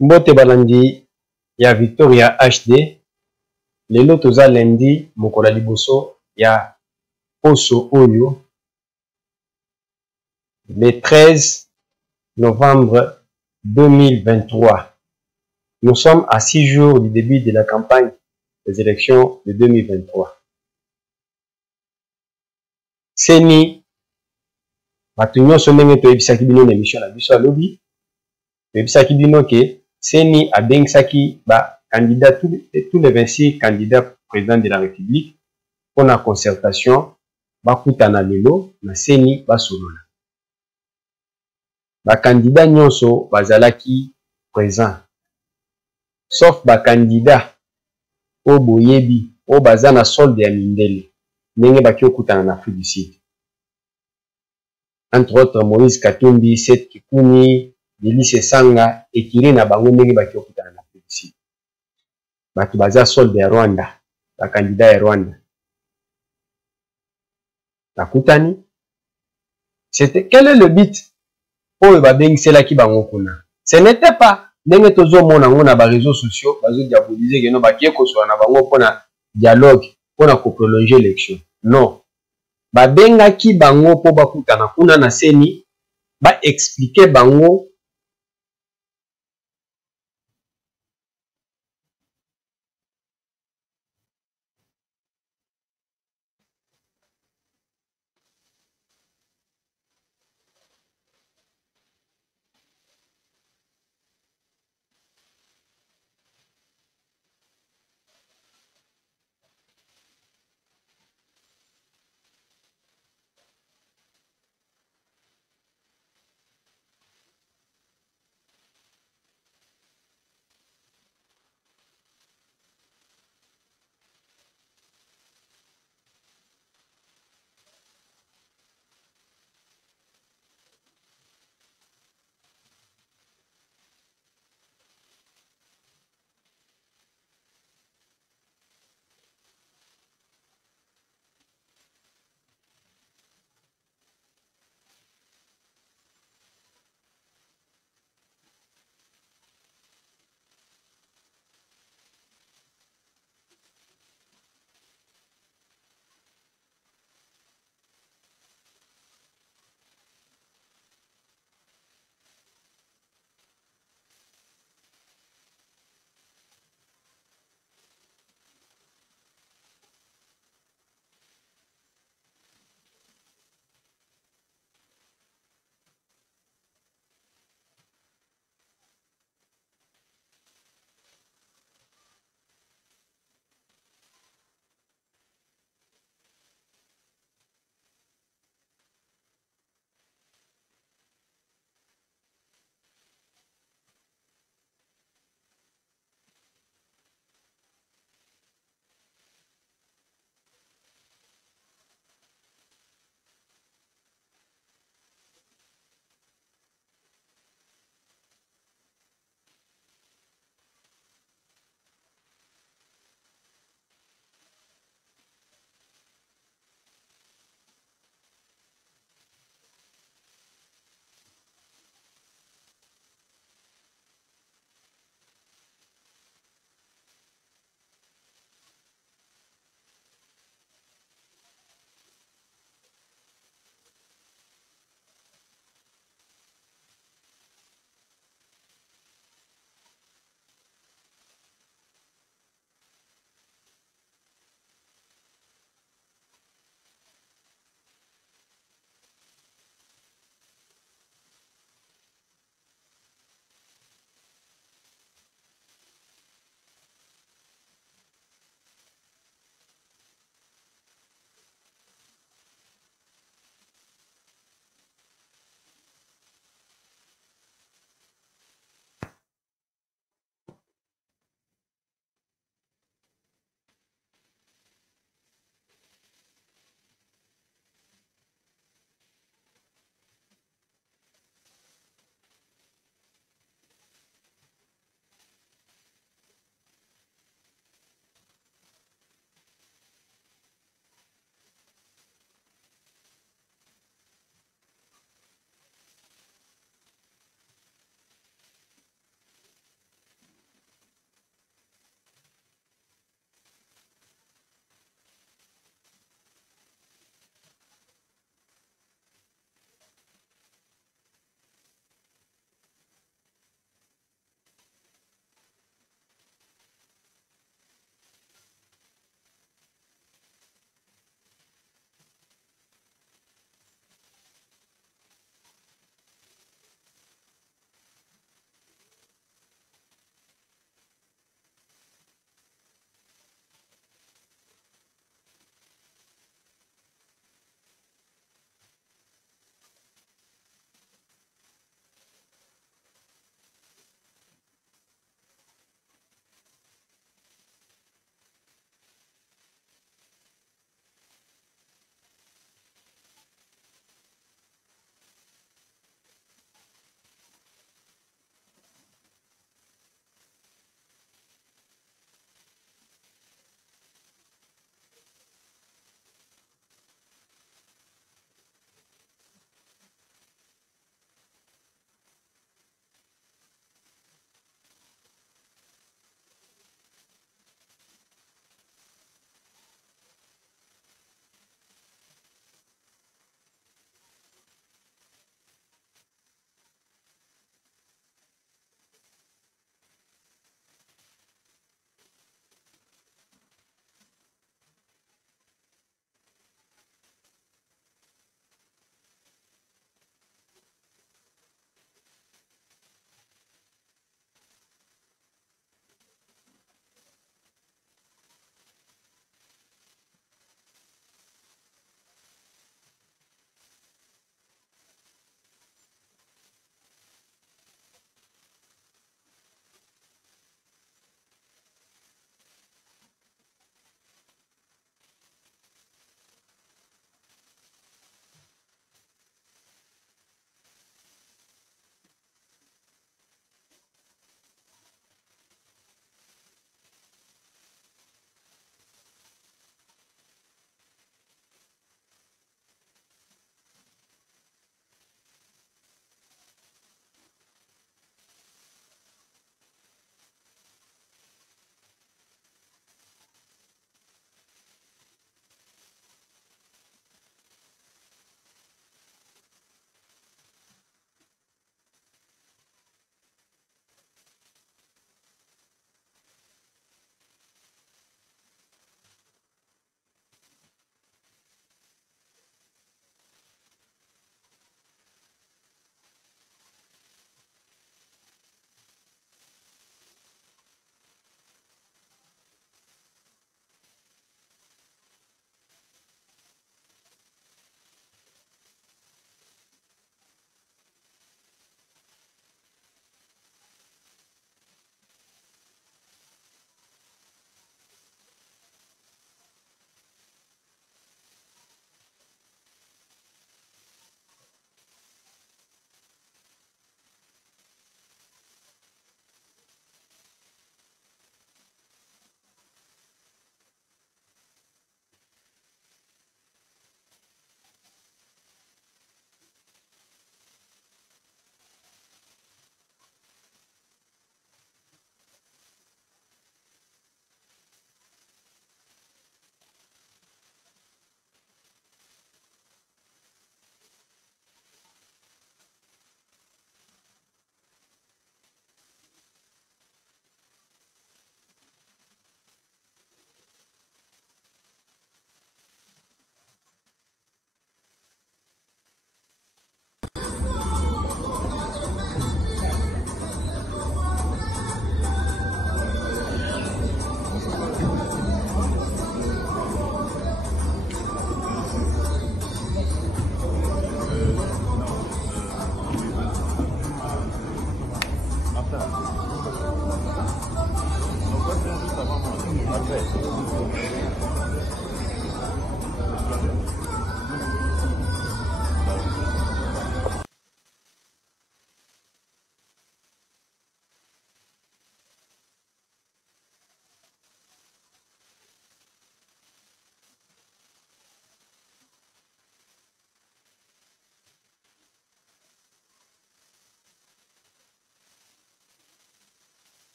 Mbote balandi ya Victoria HD. Lelo toza lundi mokola liboso ya poso oyo le 13 novembre 2023. Nous sommes à 6 jours du début de la campagne des élections de 2023. Seni bato nyonso ndenge toyebisaki bino na émission na biso alobi toyebisaki bino ke Seni abengisaki ba candidats tous les 26 candidats présidents de la République pour la concertation bakutana lelo na Seni basolola. Ba candidat nyonso bazalaki présent sauf ba candidat o boyebi o baza na solde ya mindele ndenge baki okutana na Afrique du Sud. Entre autres Moïse Katumbi, Seth Kikuni, Delice Sanga et Kiri na bango ndenge baki okutana na Afrique du Sud. Batu baza solde ya Rwanda, ba candidat ya Rwanda. Bakutani. C'était quel est le but? Oyo babengiselaki bango kuna. Ce n'était pas ndenge tozomona ngo na ba réseaux sociaux bazo diaboliser que no bakie kosola na bango pona dialogue pona ko prolonger l'élection. Non. Babengaki bango po bakutana kuna na Seni ba expliquer bango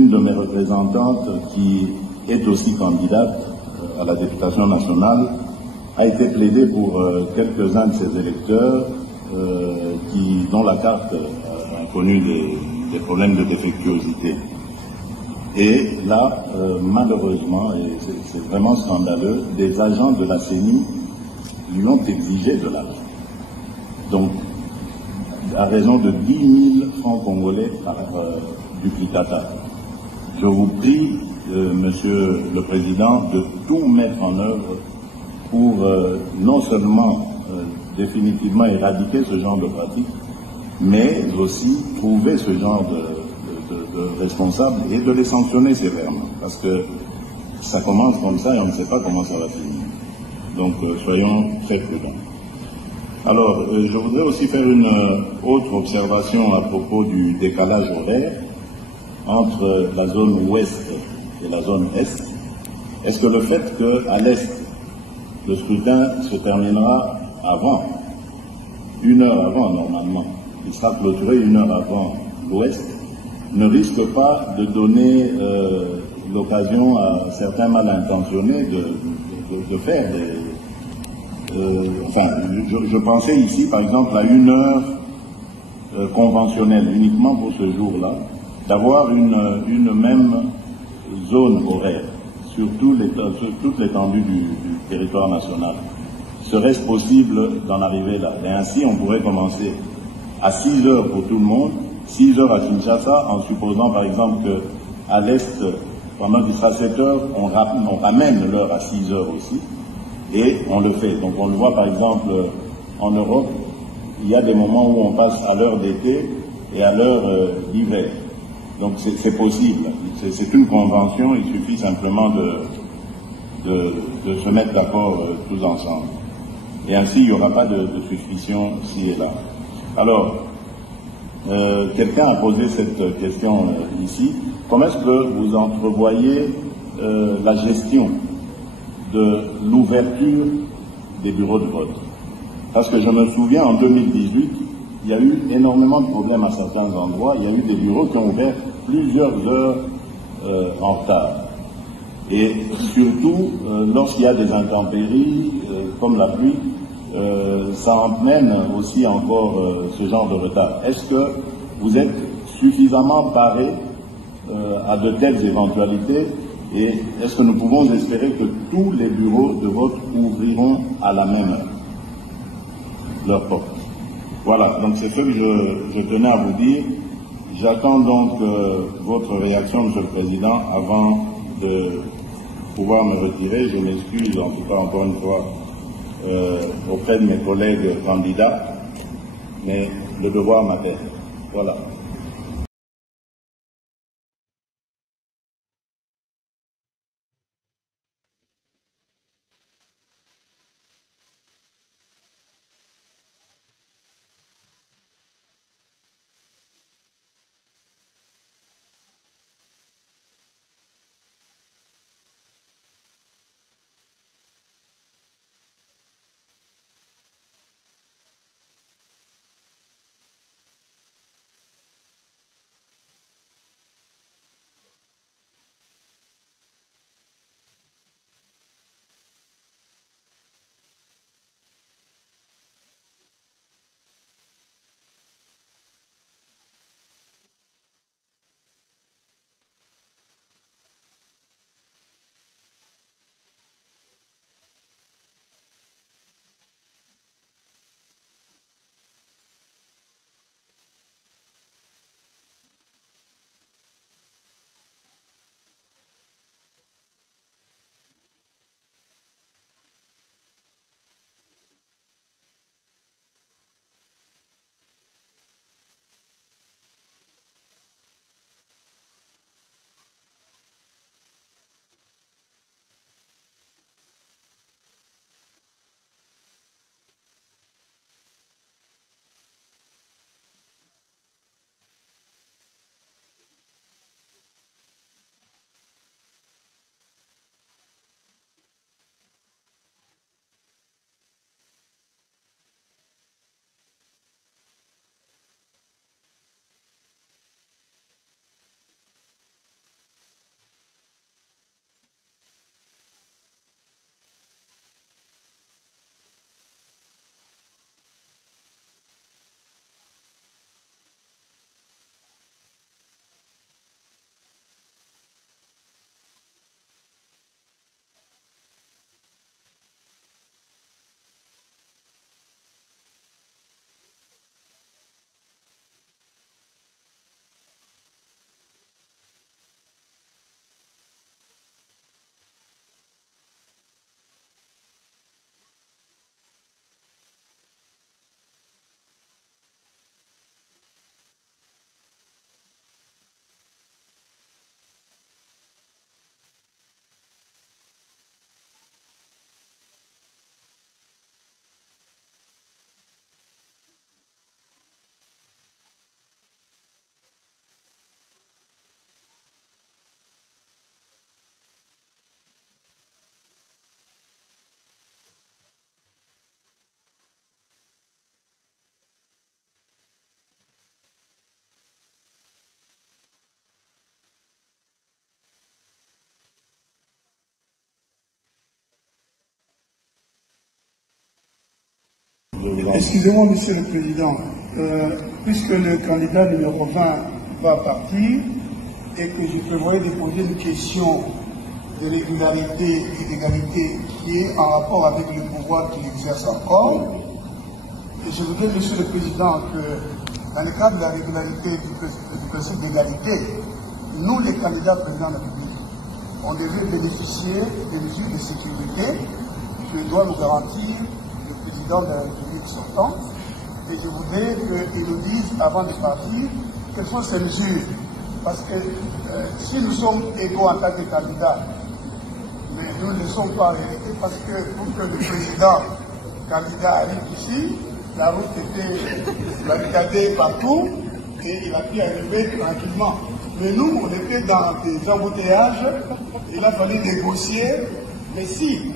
Une de mes représentantes, qui est aussi candidate à la députation nationale, a été plaidée pour quelques-uns de ses électeurs dont la carte a connu des problèmes de défectuosité. Et là, malheureusement, et c'est vraiment scandaleux, des agents de la CENI lui ont exigé de l'argent. Donc, à raison de 10 000 francs congolais par duplicata. Je vous prie, Monsieur le Président, de tout mettre en œuvre pour non seulement définitivement éradiquer ce genre de pratique, mais aussi trouver ce genre de responsables et de les sanctionner sévèrement. Parce que ça commence comme ça et on ne sait pas comment ça va finir. Donc soyons très prudents. Alors, je voudrais aussi faire une autre observation à propos du décalage horaire entre la zone ouest et la zone est. Est-ce que le fait qu'à l'est, le scrutin se terminera avant une heure avant normalement, il sera clôturé une heure avant l'Ouest, ne risque pas de donner l'occasion à certains mal intentionnés de faire des... enfin, je pensais ici par exemple à une heure conventionnelle uniquement pour ce jour-là, d'avoir une même zone horaire sur toute l'étendue du territoire national. Serait-ce possible d'en arriver là? Et ainsi, on pourrait commencer à 6 heures pour tout le monde, 6 heures à Kinshasa, en supposant par exemple qu'à l'Est, pendant qu'il sera 7 heures, on ramène l'heure à 6 heures aussi, et on le fait. Donc on le voit par exemple en Europe, il y a des moments où on passe à l'heure d'été et à l'heure d'hiver. Donc c'est possible. C'est une convention, il suffit simplement de se mettre d'accord tous ensemble. Et ainsi, il n'y aura pas de suspicion ci et là. Alors, quelqu'un a posé cette question ici. Comment est-ce que vous entrevoyez la gestion de l'ouverture des bureaux de vote? Parce que je me souviens, en 2018, il y a eu énormément de problèmes à certains endroits. Il y a eu des bureaux qui ont ouvert plusieurs heures en retard. Et surtout, lorsqu'il y a des intempéries, comme la pluie, ça entraîne aussi encore ce genre de retard. Est-ce que vous êtes suffisamment paré à de telles éventualités, et est-ce que nous pouvons espérer que tous les bureaux de vote ouvriront à la même heure leurs portes? Voilà, donc c'est ce que je tenais à vous dire. J'attends donc votre réaction, Monsieur le Président, avant de pouvoir me retirer. Je m'excuse en tout cas encore une fois auprès de mes collègues candidats, mais le devoir m'appelle. Voilà. Excusez-moi, Monsieur le Président. Puisque le candidat numéro 20 va partir et que je prévoyais de poser une question de régularité et d'égalité qui est en rapport avec le pouvoir qu'il exerce encore, et je voudrais, Monsieur le Président, que dans le cadre de la régularité du principe d'égalité, nous, les candidats présidents de la République, on devait bénéficier des mesures de sécurité que doit nous garantir le président de la République sortant. Et je voudrais qu'ils nous disent, avant de partir, quelles sont ces mesures. Parce que si nous sommes égaux en tant que candidats, mais nous ne sommes pas en réalité, parce que pour que le président candidat arrive ici, la route était barricadée partout et il a pu arriver tranquillement. Mais nous, on était dans des embouteillages, il a fallu négocier. Mais si,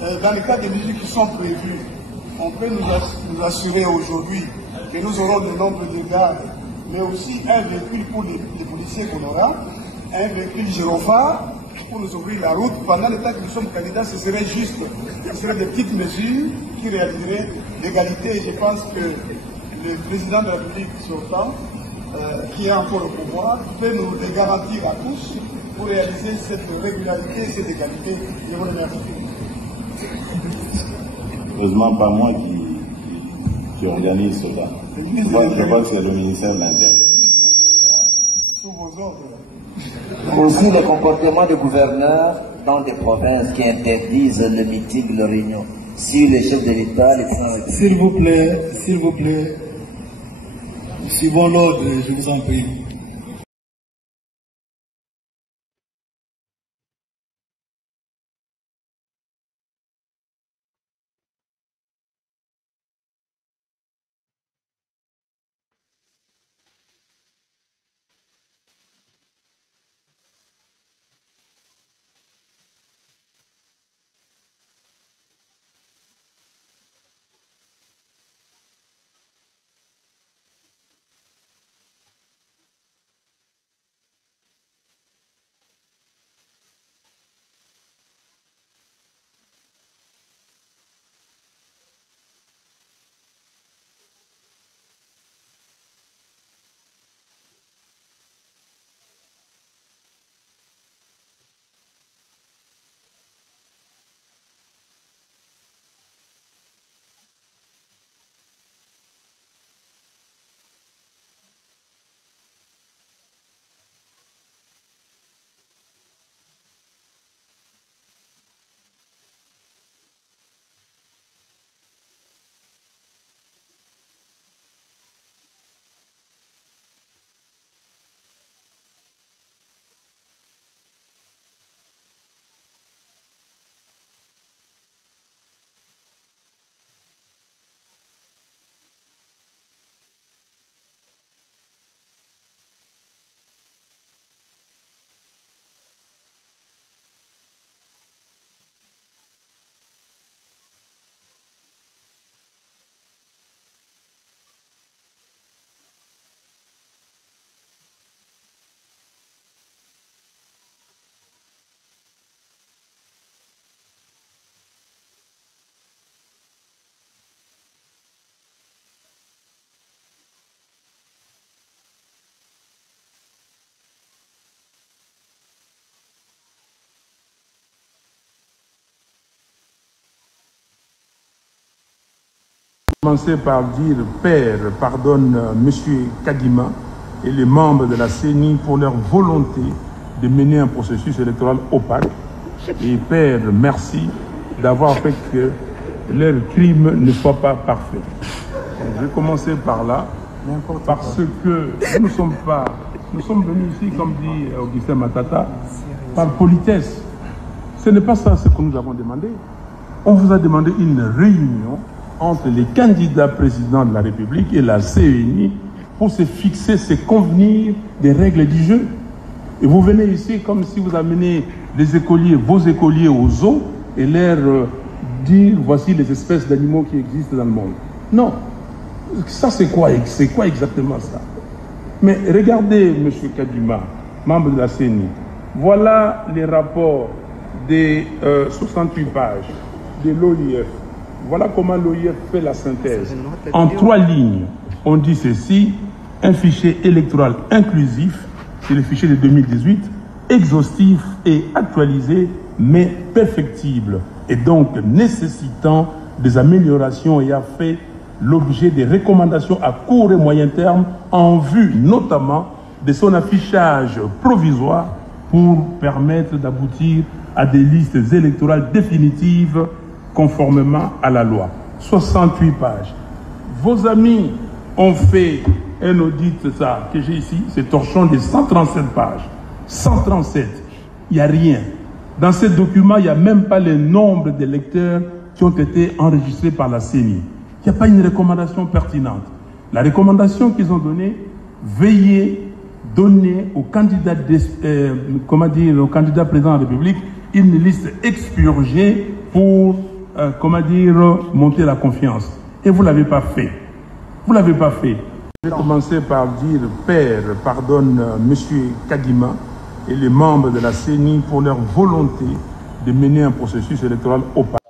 dans le cas des mesures qui sont prévues, on peut nous assurer aujourd'hui que nous aurons le nombre de gardes, mais aussi un véhicule pour les policiers qu'on aura, un véhicule gyrophare pour nous ouvrir la route. Pendant le temps que nous sommes candidats, ce serait juste, ce seraient des petites mesures qui réaliseraient l'égalité. Et je pense que le président de la République sortant, qui a encore le pouvoir, peut nous les garantir à tous pour réaliser cette régularité et cette égalité. Je vous remercie. Heureusement, pas moi qui organise cela. Je crois que c'est le ministère de l'Intérieur. Sous vos ordres. Aussi les comportements de gouverneurs dans des provinces qui interdisent le meeting, la réunion. Si les chefs de l'État, les... S'il vous plaît, suivons l'ordre, je vous en prie. Commencer par dire Père, pardonne M. Kadima et les membres de la CENI pour leur volonté de mener un processus électoral opaque. Et Père, merci d'avoir fait que leur crime ne soit pas parfait. Donc, je vais commencer par là, parce que nous sommes venus ici, comme dit Augustin Matata, par politesse. Ce n'est pas ça ce que nous avons demandé. On vous a demandé une réunion entre les candidats présidents de la République et la CENI pour se fixer, se convenir des règles du jeu. Et vous venez ici comme si vous amenez les écoliers, vos écoliers au zoo et leur dire voici les espèces d'animaux qui existent dans le monde. Non. Ça c'est quoi exactement ça? Mais regardez M. Kadima, membre de la CENI. Voilà les rapports des 68 pages de l'OIF Voilà comment l'OIF fait la synthèse. En 3 lignes, on dit ceci: un fichier électoral inclusif, c'est le fichier de 2018, exhaustif et actualisé, mais perfectible, et donc nécessitant des améliorations ayant fait l'objet des recommandations à court et moyen terme en vue notamment de son affichage provisoire pour permettre d'aboutir à des listes électorales définitives conformément à la loi. 68 pages. Vos amis ont fait un audit, ça, que j'ai ici, c'est torchon de 137 pages. 137. Il n'y a rien. Dans ce document, il n'y a même pas le nombre d'électeurs qui ont été enregistrés par la CENI. Il n'y a pas une recommandation pertinente. La recommandation qu'ils ont donnée, veillez donner au candidat, au candidat président de la République une liste expurgée pour, monter la confiance. Et vous ne l'avez pas fait. Vous ne l'avez pas fait. Je vais commencer par dire, Père, pardonne M. Kadima et les membres de la CENI pour leur volonté de mener un processus électoral opaque.